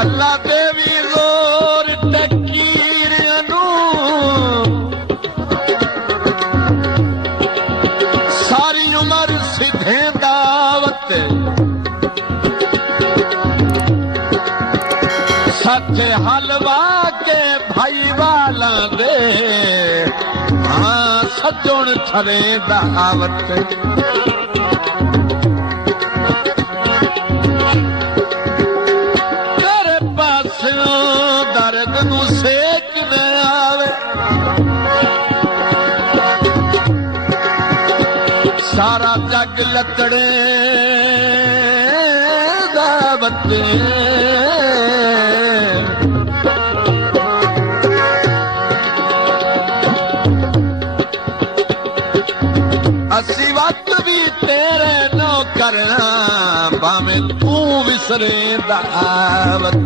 अल्लाह देवी जोर टकीर सारी उम्र सीधे दावत सच हलवा के भाई वाला दे हाँ सजोण थरे दावत तेरे पास दर्द नू सेक न आवे सारा जग लकड़े दावत असी वक्त भी तेरे नो करना भावें तू विसरे दावत